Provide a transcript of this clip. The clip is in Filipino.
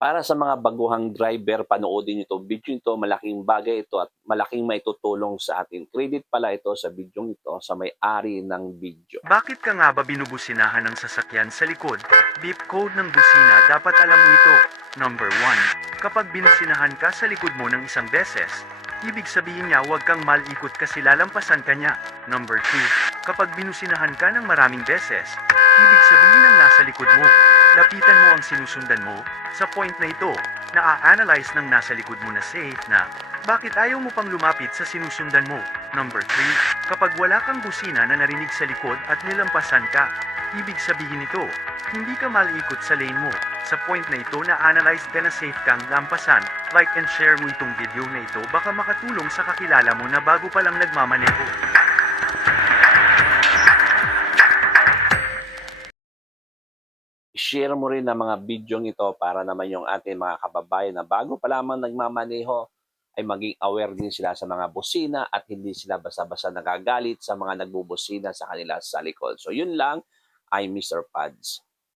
Para sa mga baguhang driver, panoodin nyo ito. Video ito, malaking bagay ito at malaking maitutulong sa atin. Credit pala ito sa video ito sa may-ari ng video. Bakit ka nga ba binubusinahan ng sasakyan sa likod? Beep code ng busina, dapat alam mo ito. Number 1. Kapag binusinahan ka sa likod mo ng isang beses, ibig sabihin niya huwag kang malikot kasi lalampasan ka niya. Number 2. Kapag binusinahan ka ng maraming beses, ibig sabihin ng nasa likod ang sinusundan mo. Sa point na ito, naa-analyze ng nasa likod mo na safe na bakit ayaw mo pang lumapit sa sinusundan mo? Number 3. Kapag wala kang busina na narinig sa likod at nilampasan ka, ibig sabihin nito, hindi ka malikot sa lane mo. Sa point na ito na analyze ka na safe kang lampasan, like and share mo itong video na ito baka makatulong sa kakilala mo na bago pa lang nagmamaneho. Share mo rin ang mga video ito para naman yung ating mga kababayan na bago pa lamang nagmamaneho ay maging aware din sila sa mga busina at hindi sila basta-basta nagagalit sa mga nagbubusina sa kanila sa likod. So yun lang, ay Mr. Pads.